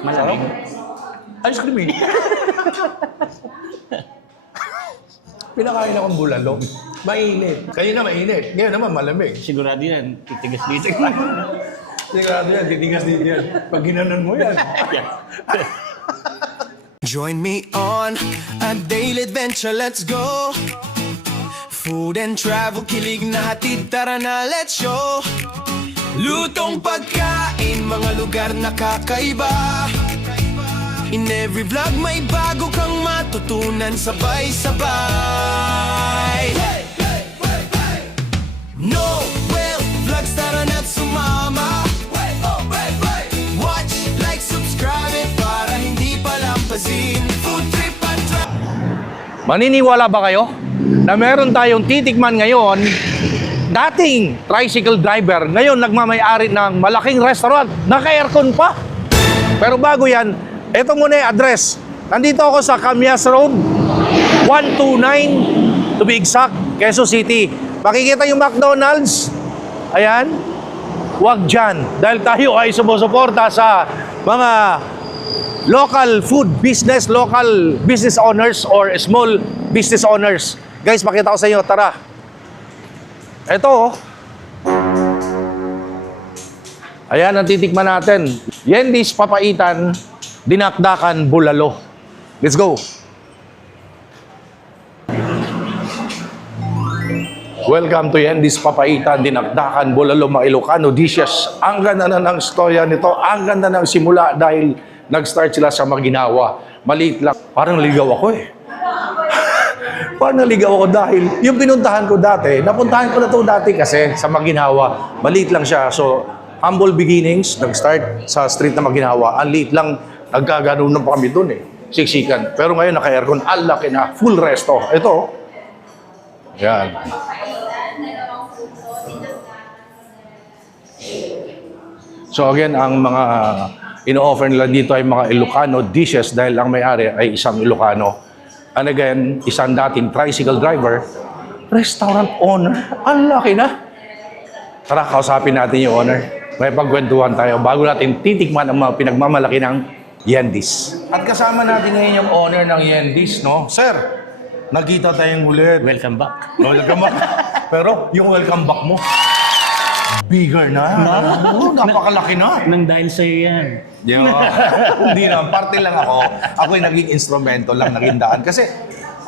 Malamig. Ice cream eh. Pinakain akong bulalo. Mainit. Kanina mainit. Ngayon naman malamig. Sigurado yan, titigas dito. Sigurado yan, titigas din yan. Pag ginanon mo yan. Join me on a daily adventure, let's go. Food and travel, kilig na hatid, tara na, let's show. Lutong pagkain, mga lugar na kakaiba. In every vlog may bago kang matutunan, sabay-sabay. Noel Vlogs, tara na't sumama. Watch, like, subscribe para hindi palampasin. Food trip and travel. Maniniwala ba kayo na meron tayong titikman ngayon, dating tricycle driver, ngayon nagmamay-ari ng malaking restaurant, naka-aircon pa. Pero bago yan, ito muna yung address. Nandito ako sa Camias Road, 129 to be exact, Quezon City. Makikita yung McDonald's. Ayan. Huwag dyan. Dahil tayo ay sumusuporta sa mga local food business, local business owners or small business owners. Guys, pakita ko sa inyo. Tara. Ito. Ayan, ang titikman natin. Yendi's Papaitan, Dinakdakan, Bulalo. Let's go. Welcome to Yendi's Papaitan, Dinakdakan, Bulalo, mga Ilocano dishes. Ang ganda na ng storya nito. Ang ganda ng simula dahil nag-start sila sa Maginawa. Maliit lang. Parang naligaw ako eh. Parang naligaw ako dahil yung pinuntahan ko dati, napuntahan ko na to dati kasi sa Maginawa. Maliit lang siya. So, humble beginnings, nag-start sa street na Maginawa. Ang liit lang, nagkaganon pa kami dun eh. Siksikan. Pero ngayon naka-aircon, ang laki na, full resto. Ito. Yan. So again, ang mga ino-offer nila dito ay mga Ilocano dishes dahil ang may-ari ay isang Ilocano. And again, isang dating tricycle driver, restaurant owner. Ang laki na. Tara, kausapin natin yung owner. May pagkwentuhan tayo bago natin titikman ang mga pinagmamalaki ng Yendi's. At kasama natin ngayon yung owner ng Yendi's, no? Sir, nagkita tayong ulit. Welcome back. Welcome back. Pero yung welcome back mo, bigger na. Oo, napakalaki na. Nang dahil sa'yo yan. Hindi na, parte lang ako. Ako yung naging instrumento lang, naging daan. Kasi,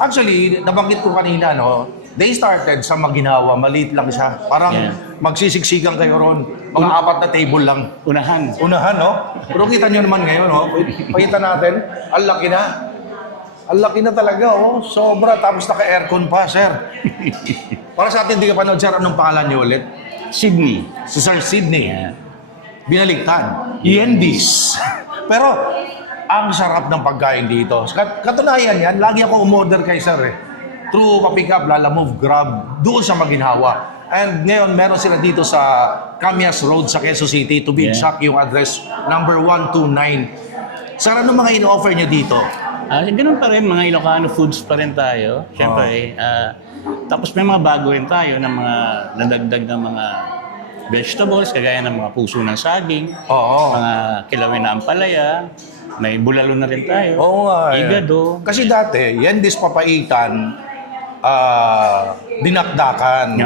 actually, nabanggit ko kanina, no? They started sa Maginawa, maliit lang siya. Parang magsisiksikan kayo ron. Mga apat na table lang. Unahan. Unahan, no? Pero kita nyo naman ngayon, no? Pakita natin, ang laki na. Ang laki na talaga, oh. Sobra, tapos naka-aircon pa, sir. Para sa atin, hindi ka panood, sir, anong pangalan niyo ulit? Sydney. Si Sir Sydney. Binaliktad. Yendi's. Pero, ang sarap ng pagkain dito. Katunayan yan, lagi ako umorder kay Sir eh. Through pa-pick up, Lalamove, Grab, doon sa Maginawa. And ngayon, meron sila dito sa Camias Road sa Quezon City. To be exact, yung address, number 129. Sir, ano mga in-offer nyo dito? Ganun pa rin, mga Ilocano foods pa rin tayo. Siyempre, tapos may mga bago rin tayo ng mga nadagdag ng mga vegetables, kagaya ng mga puso ng saging, mga kilawin na ampalaya, may bulalo na rin tayo, igado. Kasi dati, Yendi's Papaitan, dinakdakan.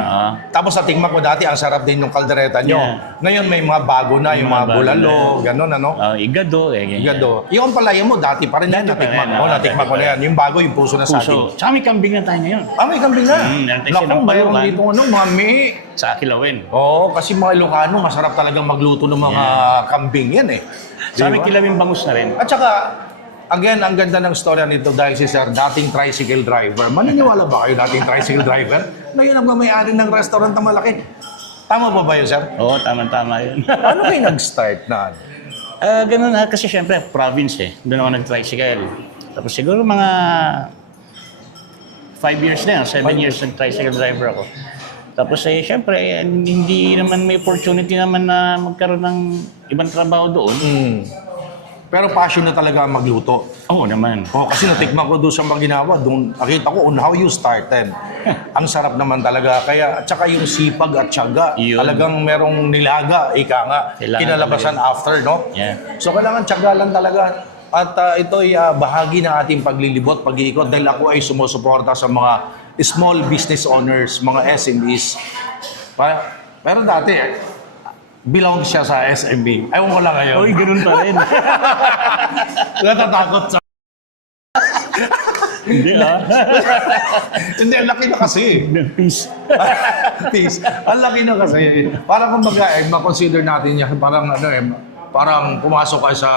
Tapos sa tingma ko dati, ang sarap din ng kaldereta nyo. Ngayon may mga bago na, yung mga bulalo, gano'n, ano? Igado. Igado. Yung palaya mo, dati pa rin yan, natikman ko. Natikman ko na yan. Yung bago, yung puso na saging. Tsaka may kambing na tayo ngayon. May kambing na. Naku, mayroon dito, mami. Sa kilawin. Oo, kasi mga Ilocano, masarap talagang magluto ng mga kambing yan eh. Sa may kilawin bangus na rin. At saka, again, ang ganda ng storya nito dahil si Sir, dating tricycle driver. Maniniwala ba kayo dating tricycle driver? Ngayon nagmamayari ng restaurant na malaki. Tama ba yun, Sir? Oo, tama-tama yun. Ano kayo nag-start na? Ganun kasi syempre, province eh. Doon ako nag-tricycle. Tapos siguro mga 5 years na yun, 7 years nag-tricycle driver ako. Tapos syempre, hindi naman may opportunity naman na magkaroon ng ibang trabaho doon. Pero passion na talaga ang magluto. Oo naman. Kasi natikman ko doon sa Maginawa, doon nakita ko on how you started. Ang sarap naman talaga. Kaya, at saka yung sipag at tiyaga, Yun. talagang merong nilaga, ika nga, Kailangan kinalabasan after, no? Yeah. So, kailangan tiyaga lang talaga. At ito ay bahagi ng ating paglilibot, pag-iikot, dahil ako ay sumusuporta sa mga small business owners, mga SMEs. Pero dati, belong siya sa SMB. Ewan ko lang ngayon. Uy, ganun pa rin. Natatakot sa... Hindi Hindi, ang laki na kasi. Peace. Peace. Ang laki na kasi. Parang kumbaga, makonsider natin yan. Parang parang pumasok ka sa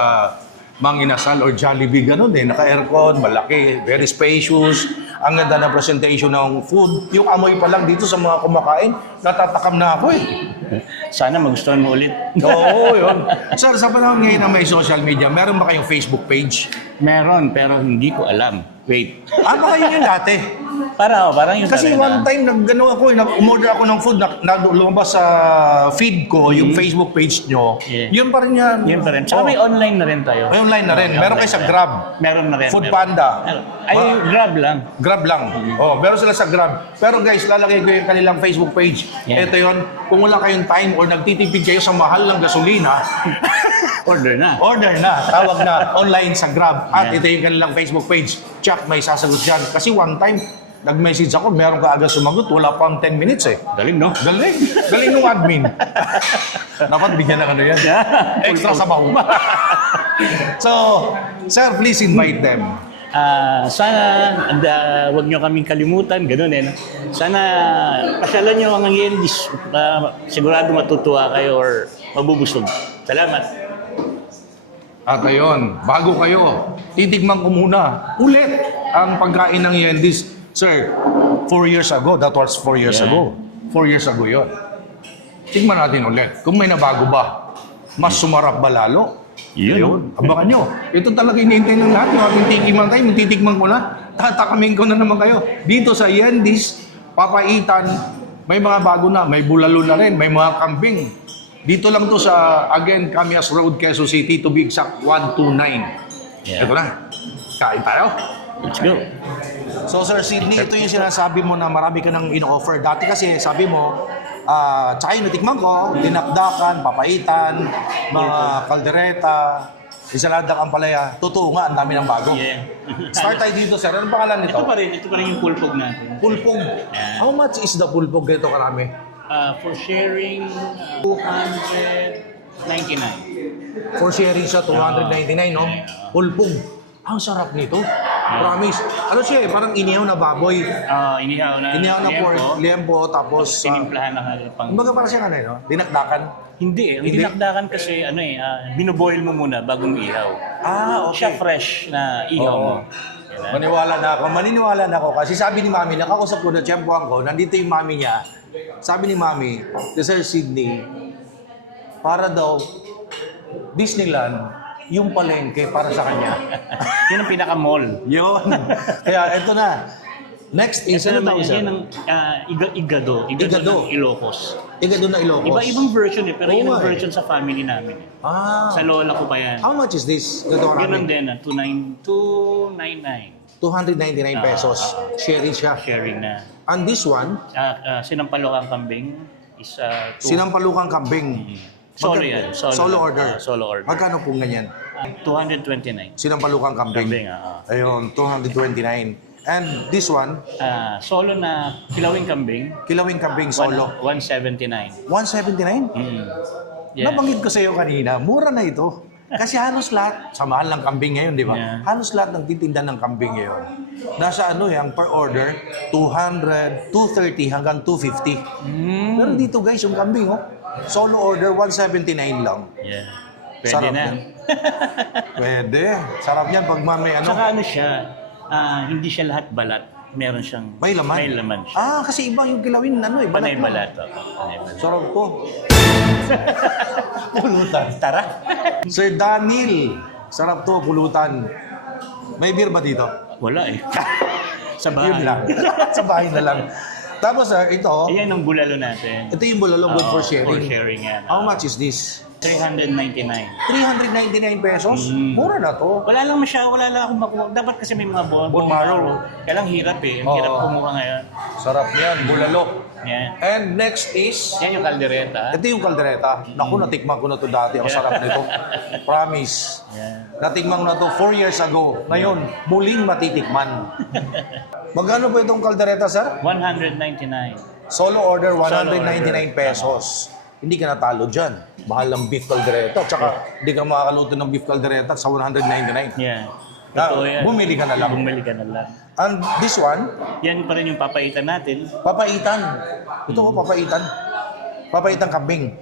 Mang Inasal or Jollibee, ganun eh. Naka-aircon, malaki, very spacious. Ang ganda na presentation ng food. Yung amoy pa lang dito sa mga kumakain, natatakam na ako eh. Sana magustuhan mo ulit. Oo, yun. Sir, sa panahon ngayon na may social media, meron ba kayong Facebook page? Meron, pero hindi ko alam. Wait. Baka yun yung dati. Parang yun Kasi talaga. one time, umorder ako ng food, lumabas sa feed ko, yung Facebook page nyo. Yeah. Yun pa rin yan. Yun pa rin. Tsaka may online na rin tayo. May online na rin. May Meron online kayo sa na rin. Grab. Meron na rin. Food Meron. Panda. Ay, Grab lang. Grab lang. Oh, meron sila sa Grab. Pero guys, lalagay ko yung kanilang Facebook page. Yeah. Ito yun, kung wala kayong time or nagtitipid kayo sa mahal ng gasolina, Order na. order na, tawag na online sa Grab. At Yeah. ito yung kanilang Facebook page. Check, may sasagot dyan. Kasi one time, nag-message ako, meron ka agad sumagot, wala pang 10 minutes eh. Galing, no? Galing. Galing ng admin. Dapat bigyan ng ano yan. Extra sabaw. So, sir, please invite them. Sana wag nyo kaming kalimutan, ganun eh. No? Sana pasyalan nyo ang Yendis. Sigurado matutuwa kayo or mabubusog. Salamat. At ayun, bago kayo, titigman ko muna ulit ang pagkain ng Yendis. Sir, 4 years ago, that was 4 years Yeah. ago. 4 years ago yun. Tignan natin ulit. Kung may nabago ba, mas sumarap ba lalo? Yun. Abangan nyo. Ito talaga hinihintay ng lahat. Yung ating titikman tayo, titikman ko na. Tatakamin ko na naman kayo. Dito sa Yendis, Papaitan, may mga bago na. May bulalo na rin. May mga kambing. Dito lang to sa, again, Camias Road, Quezon City, to be exact, 129. Yeah. Ito na. Kain tayo. Let's go. So, Sir Sidney, ito yung sinasabi mo na marami ka nang in-offer. Dati kasi, sabi mo, tsaka yung natikman ko, dinakdakan, papaitan, mga kaldereta, isaladang ampalaya. Totoo nga, ang dami ng bago. Yeah. Start tayo dito, sir. Anong pangalan nito? Ito pa rin yung pulpog natin. Pulpog. Yeah. How much is the pulpog? Ganito karami? For sharing, 299. For sharing siya, 299, no? Pulpog. Ang sarap nito. Promise. Ano siya eh, parang inihaw na baboy. Inihaw na. Inihaw na pork, liempo, tapos... Tinimplahan na pang... Kumbaga parang siya no? Dinakdakan. Hindi eh. Ang Hindi? dinakdakan kasi binoboil mo muna bagong ihaw. Siya fresh na ihaw mo. Yan na. Maniniwala na ako kasi sabi ni Mami, nakakusap ko na tiyempohan ko, nandito yung Mami niya. Sabi ni Mami, to Sir Sidney, para daw Disneyland, yung palengke para sa kanya. Yun ang pinaka-mall. Yun. Kaya eto na. Next is ano tawag sir? Yan ang igado. Igado. Igado ng Ilocos. Iga doon na Ilocos. Iba-ibang version eh, pero Oo yun ang nga eh. version sa family namin. Sa Ah. lola ko pa yan. How much is this? Ito Ganun karami. din, 299. 299 pesos. Sharing siya. Sharing na. And this one, Sinampalok ang kambing is sinampalukang kambing. Solo yan. Solo order. Solo order. Magkano po ganyan? 229. Sinampalukang kambing. Kambing, Ayun, 229. And this one, Solo na kilawing kambing. kilawing kambing solo. 179. 179? Yeah. Nabanggit ko sa iyo kanina, mura na ito. Kasi halos lahat, sa mahal ng kambing ngayon, di ba? Yeah. Halos lahat ng titinda ng kambing ngayon. Nasa ang per order, 200, 230 hanggang 250. Pero dito guys, yung kambing, solo order, 179 lang. Yeah. Pwede Sarap na. yan. Pwede. Sarap yan pag mami Saka ano siya, hindi siya lahat balat. Meron siyang... May laman. May laman siya. Kasi iba yung kilawin, balat Panay mo. balat. Panay balat. Sarap ko. Pulutan. Tara. Sir Daniel, sarap to, pulutan. May beer ba dito? Wala eh. Sa bahay. Yun lang. Sa bahay na lang. Tapos sir, ito Ayan ang bulalo natin. yung bulalo good for For sharing. sharing yan. How much is this? 399. 399 pesos? Mura na to. Wala lang akong makuha. Dapat kasi may mga bone marrow. Kaya lang hirap eh. Ang Oo. hirap kumuha ngayon. Sarap yan, bulalo. Yan. And next is, Yan yung kaldereta. ito yung kaldereta. Naku, natikman ko na to dati. Ang sarap nito. Promise. Yan. Natikman ko na to 4 years ago. Ngayon, muling matitikman. Magkano po itong kaldereta, sir? 199. Solo order, Solo 199 order. pesos. Hindi ka natalo dyan. Mahal ng beef caldereta. Tsaka, hindi ka makakaluto ng beef caldereta sa 199. Yan. Ah, Totoo yan. bumili ka na lang. Bumili ka na lang. And this one, Yan pa rin yung papaitan natin. papaitan. Ito ko, papaitan. Papaitan kambing.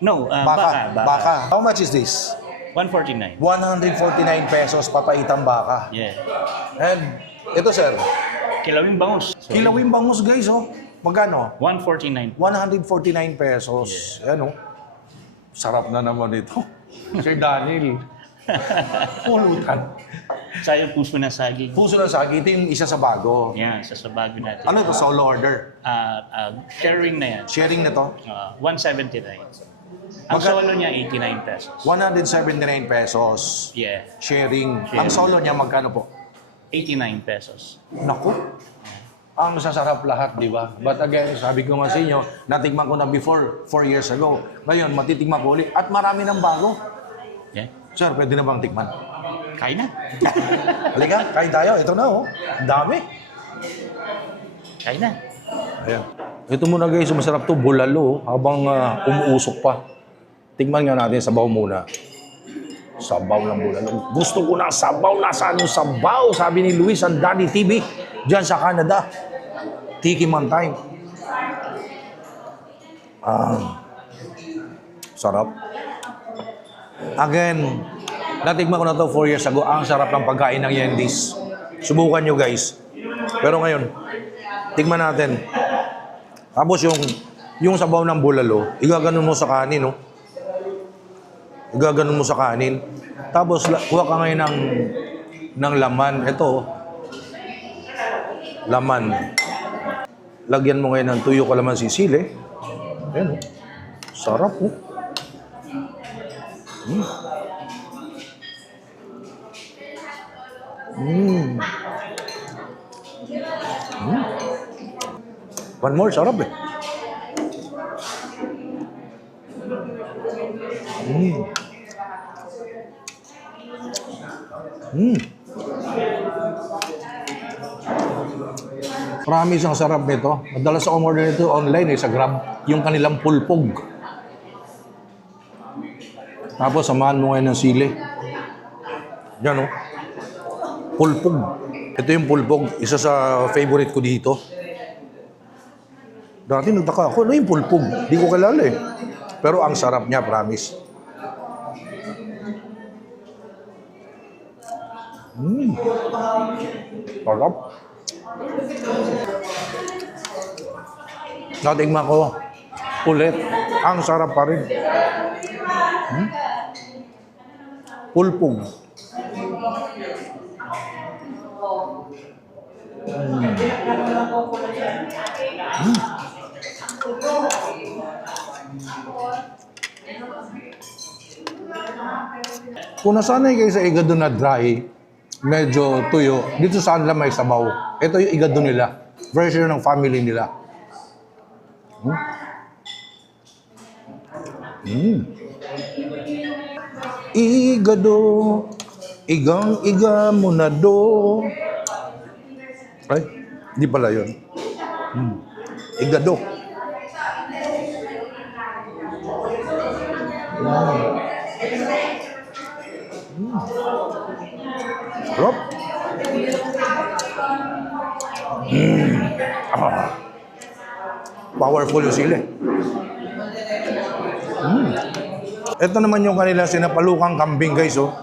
No, Baka. How much is this? 149. 149 pesos, papaitan baka. Yeah. And ito, sir, Kilawing bangus. Sorry. kilawin bangus, guys, oh. Magkano? 149. 149 pesos. Yan, oh. Sarap na naman ito. Sir Daniel. Pulutan. Sa yung puso na saging. Puso ng sagi, ito yung isa sa bago. Yan, sa bago natin. Ano ito? Solo order. Sharing na yan. Sharing na to. 179. Ang solo niya, 89 pesos. 179 pesos. Yeah, Sharing. Ang solo niya, magkano po? 89 pesos. Naku. Ang sasarap lahat, di ba? But again, sabi ko nga sa inyo, natikman ko na before, 4 years ago. Ngayon, matitikman ko ulit. At marami ng bago. Yeah. Sir, pwede na bang tikman? Kain na. Halika, kain tayo. Ito na, oh. Ang dami. Kain na. Ayan. Ito muna guys, masarap to, bulalo, habang umuusok pa. Tingnan nga natin, sabaw muna. Sabaw ng bulalo. Gusto ko na sabaw, nasaan yung sabaw? Sabi ni Luis, ang Daddy TV, dyan sa Canada. Tiki man time. Sarap. Again, natikman ko na to 4 years ago. Ang sarap ng pagkain ng Yendi's. Subukan nyo guys. Pero ngayon, tignan natin. Tapos yung sabaw ng bulalo, igaganon mo sa kanin, no? Igaganon mo sa kanin. Tapos kuha ka ngayon ng laman. Ito, laman. Lagyan mo ngayon ng tuyo kalaman sisili. Ayan, oh. Sarap, oh. One more, sarap eh. Promise, ang sarap nito. Madalas ako order nito online sa Grab. Yung kanilang pulpog. Tapos samahan mo ngayon ng sili. Yan, oh. Pulpog. Ito yung pulpog. Isa sa favorite ko dito. Dati nagtaka ako, ano yung pulpog? Di ko kilala eh. Pero ang sarap niya, promise. Sarap. Natingnan ko ulit. Ang sarap pa rin. Pulpog. Kung nasanay kayo sa igado na dry, medyo tuyo, dito sa kanila may sabaw. Ito yung igado nila. Version ng family nila. Igado, igang-iga mo na do. Ay, di pala yun. Igado. Sarap. Powerful yung sili. Ito naman yung kanila sinapalukang kambing, guys, oh.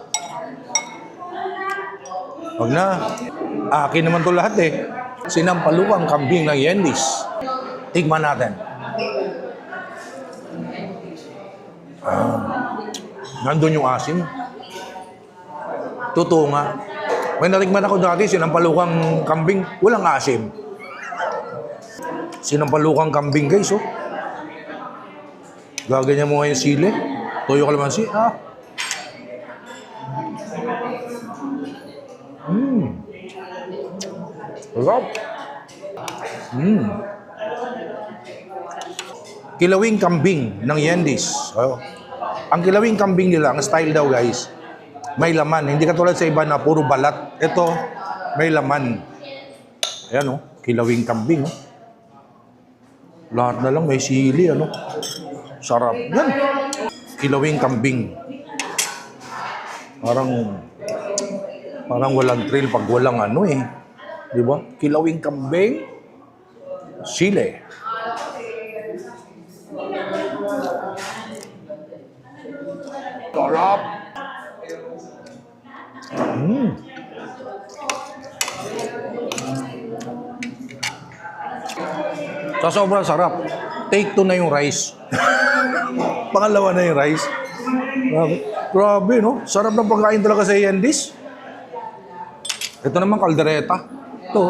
Wag na. Akin naman to lahat eh. Sinampalukang kambing ng Yendi's. Tikman natin. Nandun yung asim. Totoo nga. May natikman ako dati, sinampalukang kambing, walang asim. Sinampalukang kambing, guys, oh. Gaganyan mo ngayon sili. Toyo kalamansi. Sarap. Kilawing kambing ng Yendi's. Ang kilawing kambing nila, ang style daw guys, may laman. Hindi katulad sa iba na puro balat. Ito, may laman. Ayan kilawing kambing. Lahat na lang may sili, Sarap. Yan. Kilawing kambing. Parang walang thrill pag walang Di ba? Kilawing kambing, sili. Sarap. Sa sobrang sarap, take 2 na yung rice. Pangalawa na yung rice. Grabe, no? Sarap ng pagkain talaga sa Yendi's. Ito naman, kaldereta. Ito.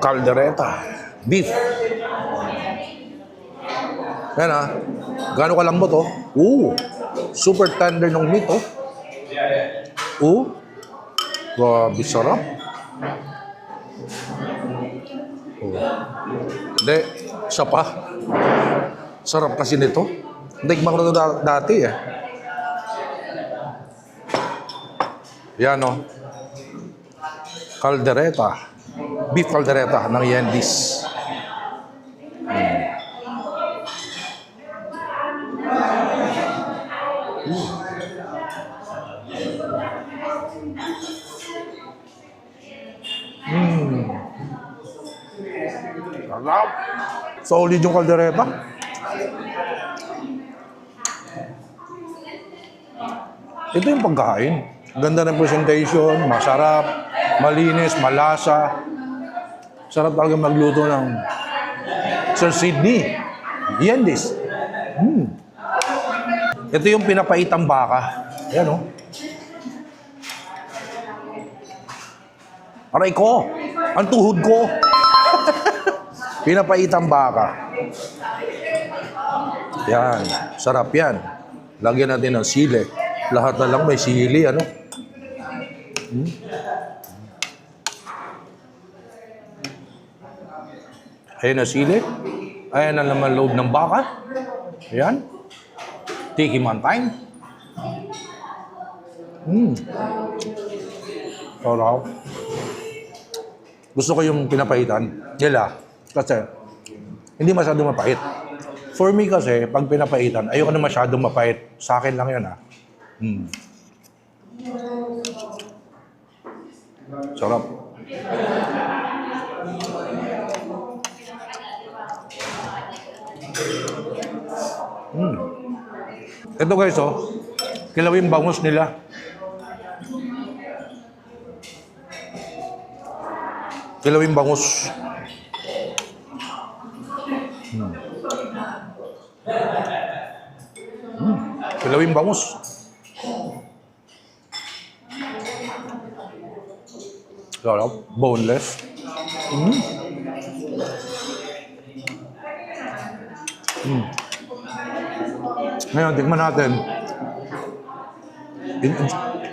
Kaldereta. Beef. Yan Gano'ng kalambot, super tender ng meat, Grabe, sarap. Hindi, isa pa. Sarap kasi nito. Natikman ko na ito dati, Yan, Kaldereta. Beef kaldereta ng Yendi's. Sarap. Solid yung kaldereta. Ito yung pagkain. Ganda ng presentation, masarap, malinis, malasa. Sarap talaga magluto ng Sir Sydney. Yendi's. Ito yung pinapaitang baka. Ayan, Aray ko! Ang tuhod ko! Pinapaitang baka. Yan. Sarap yan. Lagyan natin ng sili. Lahat na lang may sili, Ayan na sili. Ayan na naman load ng baka. Ayan. Tikiman time. Sarap. Gusto ko yung pinapaitan nila kasi hindi masyadong mapait. For me kasi, pag pinapaitan, ayoko na masyadong mapait. Sa akin lang yun, Sarap. Ito guys, kilawin bangus nila. Kilawin bangus. Kilawin bangus. Sarap. Boneless. Ngayon, tikman natin.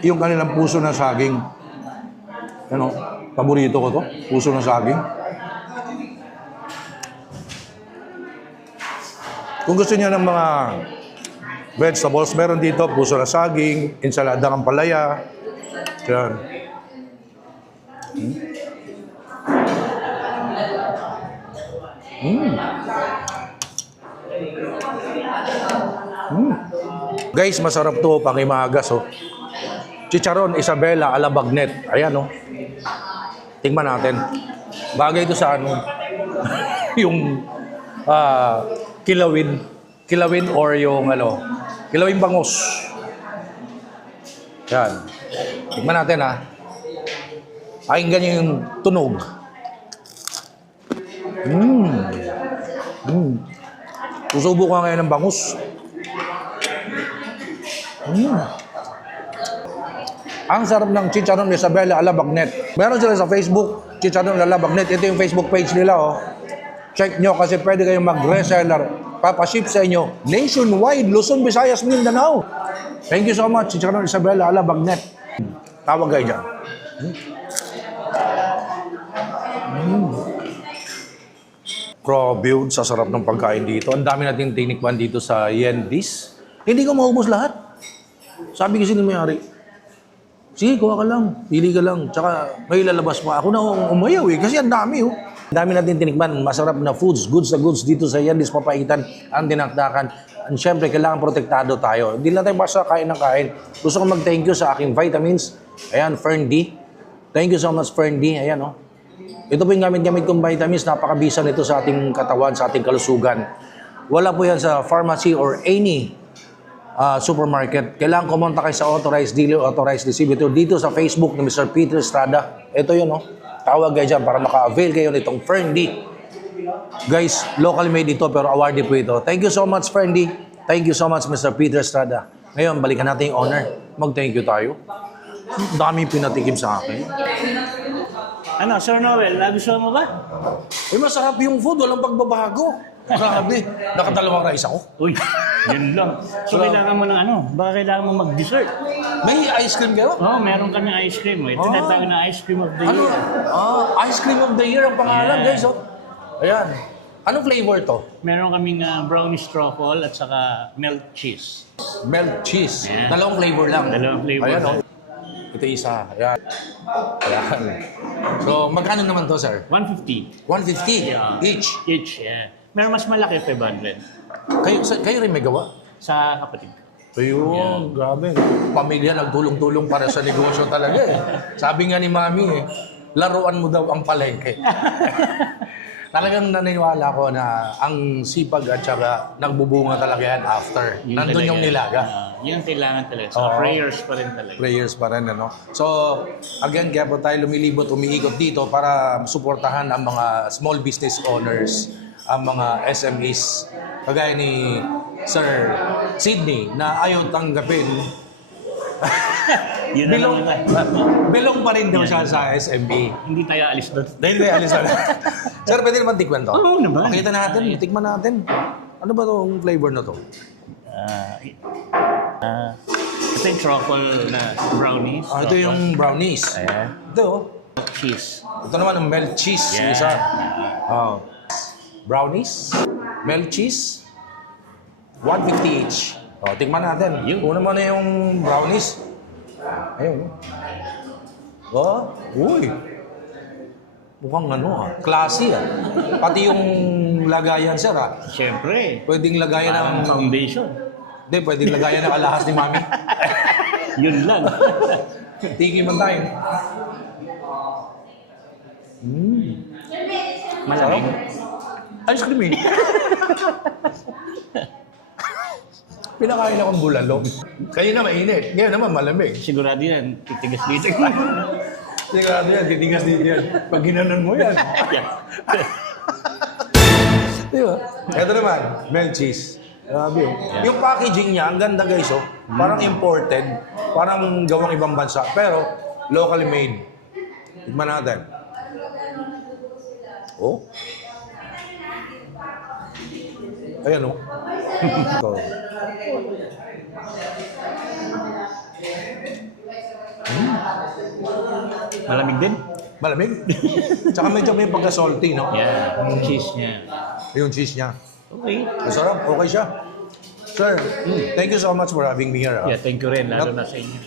Yung kanilang puso ng saging. Paborito ko to. Puso ng saging. Kung gusto niyo ng mga vegetables, meron dito puso ng saging, ensalada ng palaya. Yan. Guys, masarap to pangimagas, Chicharon Isabela ala Bagnet. Ayan, tingnan natin. Bagay ito sa yung kilawin or yung kilawin bangus. Yan. Tingnan natin, pakinggan yung tunog. Susubo ko ngayon ng bangus. Ang sarap ng Chicharon Isabela ala Bagnet. Meron sila sa Facebook, Chicharon ala Bagnet. Ito yung Facebook page nila, Check nyo kasi pwede kayong mag-reseller magpapaship sa inyo nationwide, Luzon, Visayas, Mindanao. Thank you so much, Chicharon Isabela Alabagnet. Tawag kayo dyan. Grabe yun, sa sarap ng pagkain dito. Ang dami natin tinikman dito sa Yendi's. Hindi ko maubos lahat. Sabi kasi ni may-ari, sige, kuha ka lang, pili ka lang. Tsaka may lalabas pa. Ako na umayaw eh, kasi ang dami oh. Ang dami natin tinikman, masarap na foods, goods na goods dito sa Yendi's Papaitan, ang dinakdakan. And syempre, kailangan protektado tayo. Hindi lang tayo basta kain ng kain. Gusto ko mag-thank you sa aking vitamins. Ayan, Fern D. Thank you so much, Fern D. Ayan oh. Ito po yung gamit-gamit kong vitamins. Napakabisa nito sa ating katawan, sa ating kalusugan. Wala po yan sa pharmacy or any supermarket. Kailangan kumonta kayo sa authorized dealer, authorized distributor dito sa Facebook ni Mr. Peter Estrada. Ito yun, oh. Tawag kayo dyan para maka-avail kayo nitong Fern D. Guys, local made ito pero awarded po ito. Thank you so much, Fern D. Thank you so much, Mr. Peter Estrada. Ngayon, balikan natin yung owner. Mag-thank you tayo. Ang daming pinatikim sa akin. Ano, Sir Noel, nagustuhan mo ba? Uy, masarap yung food. Walang pagbabago. Grabe. Nakadalawang rice ako. Uy, yun lang. So, kailangan mo ng ano? Baka kailangan mo mag-dessert. May ice cream kayo? Oo, meron kami ice cream. Ito tinatawag na ice cream of the Ano? year. Ice cream of the year ang pangalan, Yeah. guys. Oh. Ayan. Anong flavor to? Meron kaming brownies truffle at saka melt cheese. Melt cheese. Yeah. Dalawang flavor lang. Dalawang flavor Ayan, lang. oh. Ito isa. Ayan. Ayan. So, magkano naman to, sir? 150 150 Yeah. each. each. Yeah. Meron mas malaki, 500. Kayo rin may gawa? Sa kapatid ko. Ayun, grabe. Pamilya nagtulong-tulong para sa negosyo talaga eh. Sabi nga ni Mami eh, laruan mo daw ang palengke. Talagang naniniwala ko na ang sipag at saka nagbubunga talaga yan after. Nandun talaga. yung nilaga. Yun ang kailangan talaga. So, Oo. prayers pa rin talaga. Prayers pa rin, ano? So, again, kaya po tayo lumilibot, umiikot dito para suportahan ang mga small business owners, ang mga SMEs, kagaya ni Sir Sydney, na ayaw tanggapin. Yun na Bilong, lang. bilong pa rin daw siya sa SMB. Hindi tayo alis doon. Dahil may alis na. Sir, pwede naman tikman to? Oo naman. Pakita natin, tikman natin. Ano ba itong flavor na to? Ito yung truffle na brownies. Ito yung brownies. Ayan. Ito, oh. Cheese. Ito naman ang melt cheese. Yeah. Isa. Oh. Brownies, melt cheese, 150 each. O, tikman natin. Una mo na yung brownies. Ayun. Oh, uy. Mukhang ano classy ah. Pati yung lagayan, sir ah. Siyempre. Pwedeng lagayan ng... Foundation. Hindi, pwedeng lagayan ng alahas ni Mami. Yun lang. Tiki man tayo. Malamig. Ice cream eh. Pinakain akong bulalo. Kayo na mainit. Ngayon naman malamig. Sigurado yan. Titigas dito. Sigurado yan, titigas din yan. Pag ginanon mo yan. Di ba? Ito naman, melt cheese. Grabe oh. Yung packaging niya, ang ganda guys oh. Parang imported. Parang gawang ibang bansa. Pero, locally made. Tignan natin. Oh. Ayan oh. Ito. Malamig din? Malamig. Tsaka medyo may pagka-salty, no? Yeah. Yung cheese niya. Yung cheese niya. Okay. Masarap. Okay siya. Sir, thank you so much for having me here. Yeah, thank you rin. Lalo na sa inyo.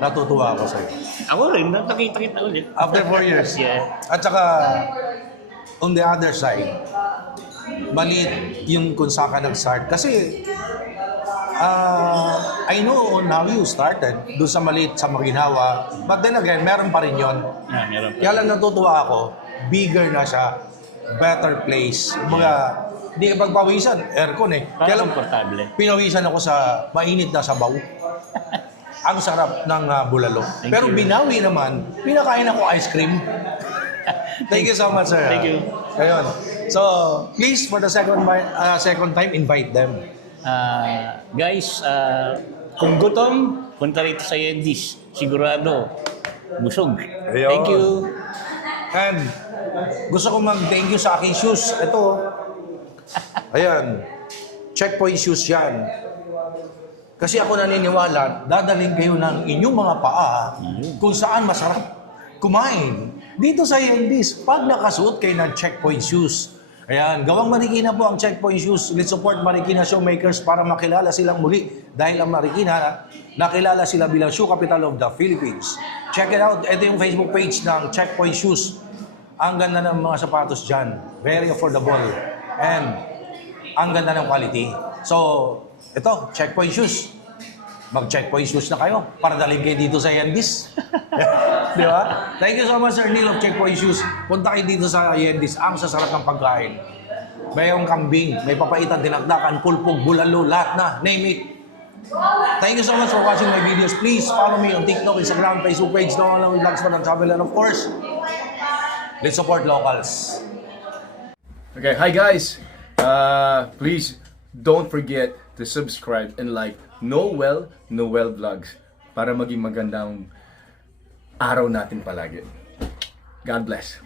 Natutuwa ako sa'yo. Ako rin. Nakita-kita ulit. After 4 years. Yeah. At saka, on the other side, maliit yung kung saan ka nag-start. Kasi, I know on how you started, doon sa maliit sa Maginawa. But then again, meron pa rin yun. Yeah, meron pa. Kaya lang natutuwa ako, bigger na siya, better place. Mga, di ka pagpawisan, aircon eh. Kaya lang, komportable. pinawisan ako sa mainit na sabaw. Ang sarap ng bulalo. Thank Pero you. binawi naman, pinakain ako ice cream. Thank you so much, sir. Thank you. Ayun. So, please, for the second time, invite them. Guys, kung gutom, punta rito sa Yendi's. Sigurado, busog. Ayun. Thank you. And gusto ko mag-thank you sa aking shoes. Ito. Ayan. Checkpoint shoes yan. Kasi ako naniniwala, dadaling kayo ng inyong mga paa kung saan masarap kumain. Dito sa Yendi's, pag nakasuot kayo ng Checkpoint shoes, ayan, gawang Marikina po ang Checkpoint shoes. Let's support Marikina Showmakers para makilala silang muli. Dahil ang Marikina, nakilala sila bilang shoe capital of the Philippines. Check it out. Ito yung Facebook page ng Checkpoint shoes. Ang ganda ng mga sapatos dyan. Very affordable. And ang ganda ng quality. So, ito, Checkpoint shoes. Mag-Checkpoint shoes na kayo para dalhin kayo dito sa Yendi's. Di ba? Thank you so much, Sir Neil of Checkpoint Shoes. Punta kayo dito sa Yendi's. Ang sasarap ng pagkain. Mayroong kambing, may papaitan, dinakdakan, pulpog, bulalo, lahat na. Name it. Thank you so much for watching my videos. Please follow me on TikTok, Instagram, Facebook page, No Alam Vlogs and Travel. And of course, let's support locals. Okay, hi guys! Please don't forget to subscribe and like Noel Vlogs para maging magandang araw natin palagi. God bless.